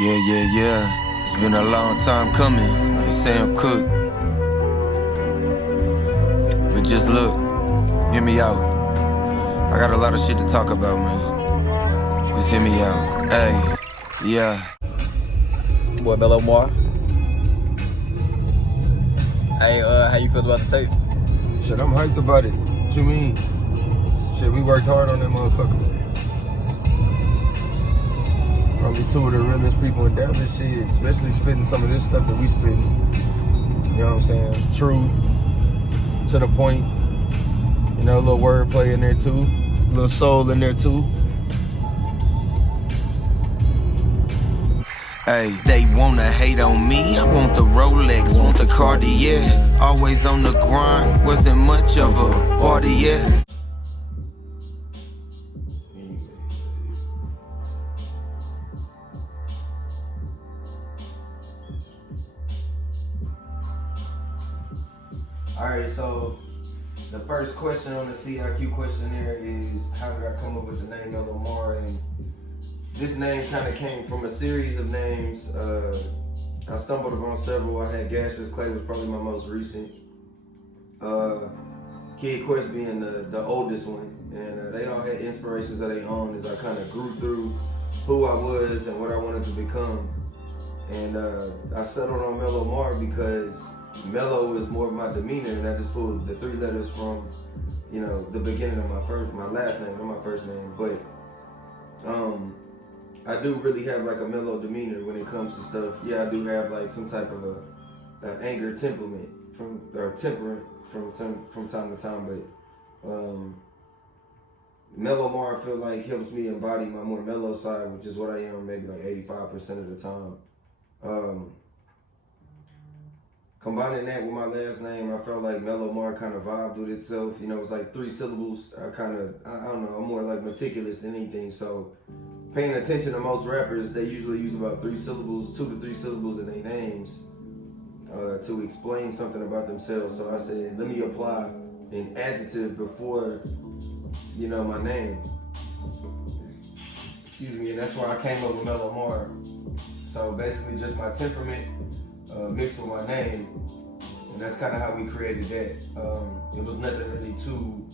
Yeah. It's been a long time coming. I ain't say I'm cooked. But just look, hear me out. I got a lot of shit to talk about, man. Just hear me out. Hey, yeah. Boy, Mello Mar. Hey, how you feel about the tape? Shit, I'm hyped about it. What you mean? Shit, we worked hard on that motherfucker. Probably two of the realest people in Dallas, shit, especially spitting some of this stuff that we spitting. You know what I'm saying? True, to the point. You know, a little wordplay in there too. A little soul in there too. Hey, they wanna hate on me. I want the Rolex, want the Cartier. Always on the grind, wasn't much of a party yet. Alright, so the first question on the C.I.Q questionnaire is, how did I come up with the name Mello Mar? And this name kind of came from a series of names. I stumbled upon several. I had Gaseous Clay was probably my most recent. Kid Quest being the oldest one. And they all had inspirations of their own as I kind of grew through who I was and what I wanted to become. And I settled on Mello Mar because Mello is more of my demeanor, and I just pulled the three letters from, you know, the beginning of my last name, not my first name. But I do really have like a mellow demeanor when it comes to stuff. Yeah, I do have like some type of a anger temperament temperament from time to time, but Mello Mar I feel like helps me embody my more mellow side, which is what I am maybe like 85% of the time. Combining that with my last name, I felt like Mello Mar kind of vibed with itself. You know, it's like 3 syllables. I don't know, I'm more like meticulous than anything. So paying attention to most rappers, they usually use about 3 syllables, 2 to 3 syllables in their names to explain something about themselves. So I said, let me apply an adjective before, you know, my name. Excuse me, and that's why I came up with Mello Mar. So basically just my temperament mixed with my name, and that's kind of how we created that. It was nothing really too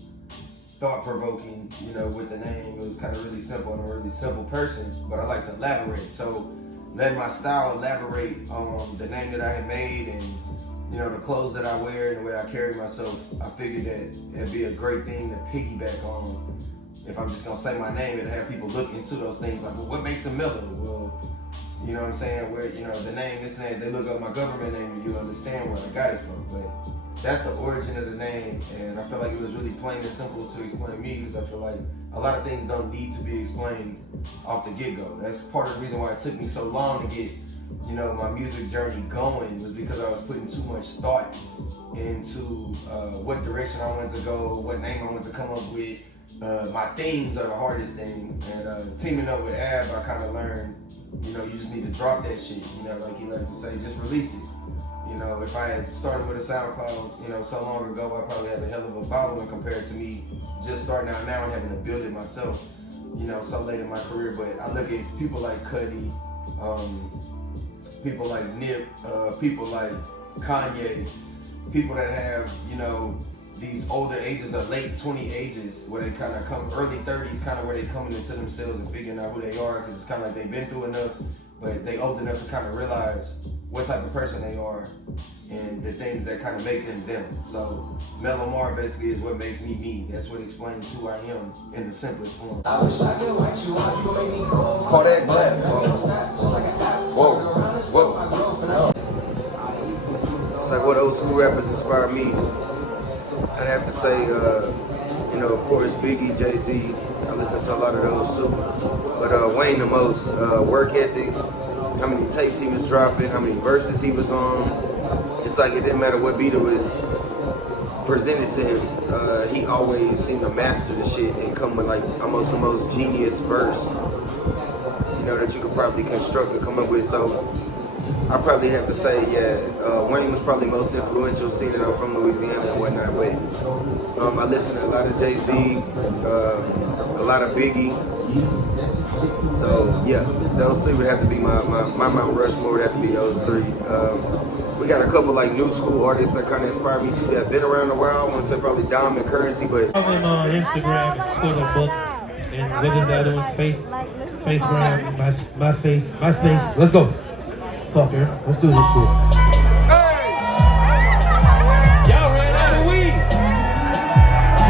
thought-provoking, you know, with the name. It was kind of really simple. I'm a really simple person, but I like to elaborate. So letting my style elaborate on the name that I had made and, you know, the clothes that I wear and the way I carry myself, I figured that it'd be a great thing to piggyback on. If I'm just gonna say my name, it'll have people look into those things like, well, what makes him mellow? Well, you know what I'm saying? Where, you know, the name, this and that, they look up my government name and you understand where I got it from. But that's the origin of the name, and I feel like it was really plain and simple to explain me, because I feel like a lot of things don't need to be explained off the get-go. That's part of the reason why it took me so long to get, you know, my music journey going, was because I was putting too much thought into what direction I wanted to go, what name I wanted to come up with. My themes are the hardest thing, and teaming up with Ab, I kind of learned, you know, you just need to drop that shit. You know, like he likes to say, just release it. You know, if I had started with a SoundCloud, you know, so long ago, I probably have a hell of a following compared to me just starting out now and having to build it myself, you know, so late in my career. But I look at people like Cudi, people like Nip, people like Kanye, people that have, you know, these older ages or late 20 ages where they kind of come, early 30s, kind of where they coming into themselves and figuring out who they are, because it's kind of like they've been through enough, but they old enough to kind of realize what type of person they are and the things that kind of make them them. So Mello Mar basically is what makes me me. That's what explains who I am in the simplest form. Call that black. Whoa. It's like what old school rappers inspire me. I'd have to say, you know, of course, Biggie, Jay-Z. I listen to a lot of those too. But Wayne the most. Work ethic, how many tapes he was dropping, how many verses he was on. It's like it didn't matter what beat it was presented to him. He always seemed to master the shit and come with like almost the most genius verse, you know, that you could probably construct and come up with. So I probably have to say, yeah, Wayne was probably most influential, seeing that I'm from Louisiana and whatnot. But I listen to a lot of Jay-Z, a lot of Biggie, So yeah, those three would have to be my Mount Rushmore. Would have to be those three. We got a couple like new school artists that kind of inspire me too. That have been around a while. I want to say probably Dom and Currency, but I'm on Instagram, Twitter, book, and what is the other one? Facegram, MySpace. Let's go, fucker. Let's do this shit. Y'all ran out of weed.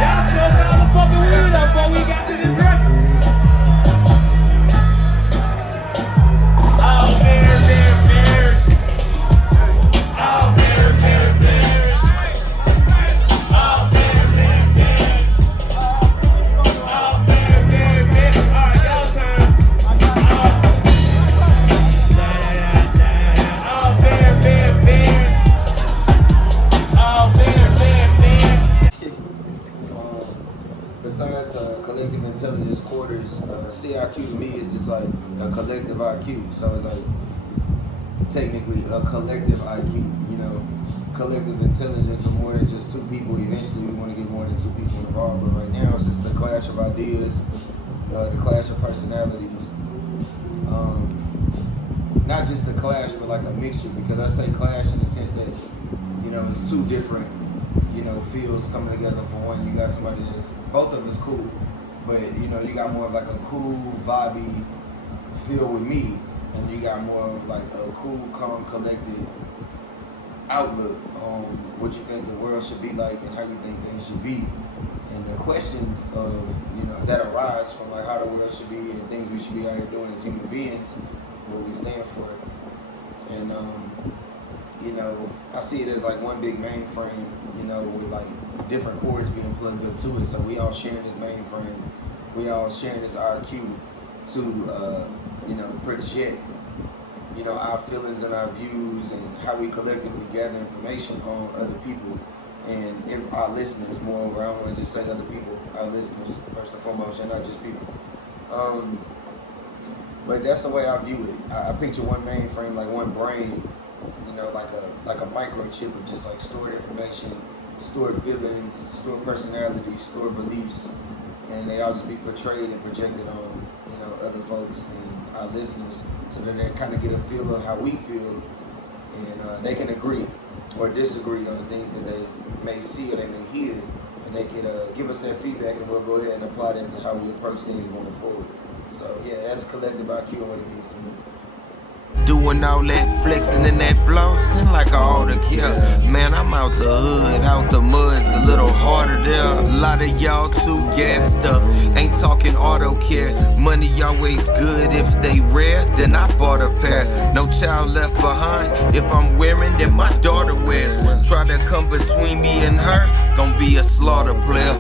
Y'all still got all the fucking weed up before we got to this record. Oh, Bear. Oh, Bear. Oh, Bear. Oh, Bear. All right, y'all turn. Oh, Bear. Oh, Bear. besides collective intelligence quarters, C.I.Q to me is just like a collective IQ. So it's like technically a collective IQ, you know. Collective intelligence of more than just two people. Eventually we want to get more than two people involved, but right now it's just a clash of ideas, the clash of personalities. Not just a clash, but like a mixture, because I say clash in the sense that, you know, it's two different, you know, fields coming together. For one, you got somebody that's, both of us cool, but you know, you got more of like a cool, vibey feel with me, and you got more of like a cool, calm, collected outlook on what you think the world should be like and how you think things should be, and the questions of, you know, that arise from like how the world should be and things we should be out here doing as human beings, what we stand for. And you know, I see it as like one big mainframe, you know, with like different cords being plugged up to it. So we all sharing this mainframe, we all sharing this IQ to you know, project, you know, our feelings and our views and how we collectively gather information on other people and our listeners. Moreover, I don't want to just say other people, our listeners first and foremost, and not just people. But that's the way I view it. I picture one mainframe, like one brain, you know, like a microchip of just like stored information, stored feelings, stored personalities, stored beliefs, and they all just be portrayed and projected on, you know, other folks and our listeners, so that they kind of get a feel of how we feel, and they can agree or disagree on the things that they may see or they may hear, and they can give us their feedback, and we'll go ahead and apply that to how we approach things going forward. So yeah, that's collective IQ and what it means to me. Doing all that flexing and that flossing like I ought to care. Man, I'm out the hood, out the mud, it's a little harder there. A lot of y'all too gassed up, ain't talking auto care. Money always good if they rare, then I bought a pair. No child left behind, if I'm wearing, then my daughter wears. Try to come between me and her, gon' be a slaughter player.